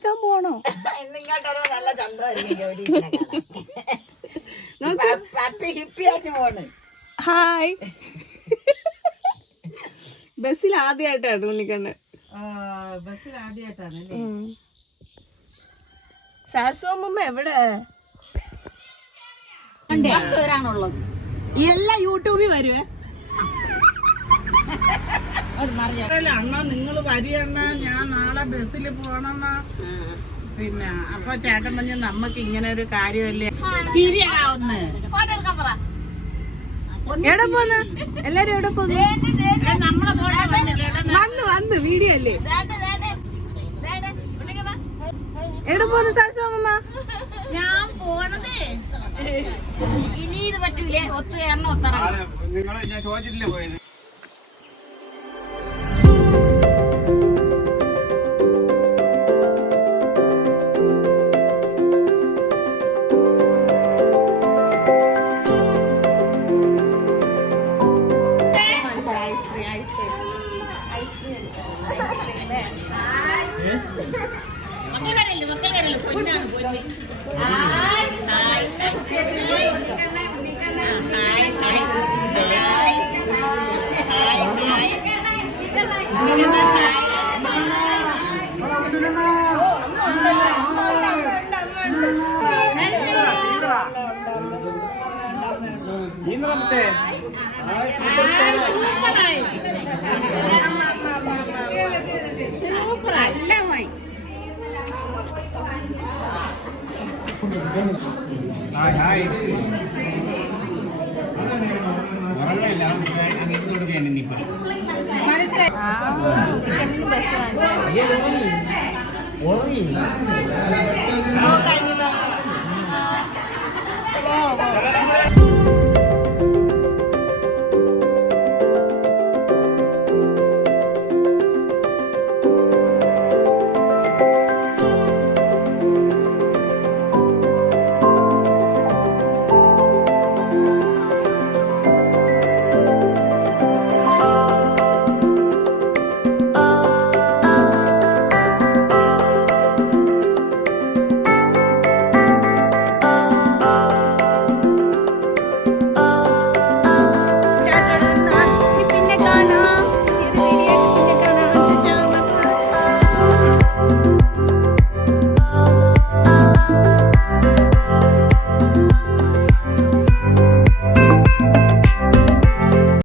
എടുക്കാൻ പോണോ? ഇന്നിങ്ങോട്ടൊരു നല്ല ചന്തമായിരിക്കും. ഹിപ്പിയായിട്ട് പോണ്. ഹായ്. ബസ്സിൽ ആദ്യമായിട്ടാണ് ഉണ്ണിക്കണ്ണ്. ബസ്സിൽ ആദ്യമായിട്ടാണല്ലേ? സാസുമ്മ എവിടെ? വരാനുള്ളത് എല്ലാം യൂട്യൂബിൽ വരുവേ. അണ്ണ നിങ്ങള് വരിയണ്ണ, ഞാൻ നാളെ ബസ്സിൽ പോണണ്ണ. പിന്നെ അപ്പൊ ചേട്ടൻ പറഞ്ഞു നമ്മക്ക് ഇങ്ങനെ ഒരു കാര്യമല്ലേ. ശരിയാവുന്ന് എവിടെ പോന്ന്? എല്ലാരും എവിടെ പോന്നു? വന്ന് വീഡിയോ അല്ലേ? എവിടെ പോന്നു സാസുമ്മ? ഞാൻ പോണതേ ഇനി ഇത് പറ്റൂലേ, ഒത്തു എണ്ണ ഒത്തറങ്ങി. ഞാൻ ചോദിച്ചിട്ടില്ല പോയത്.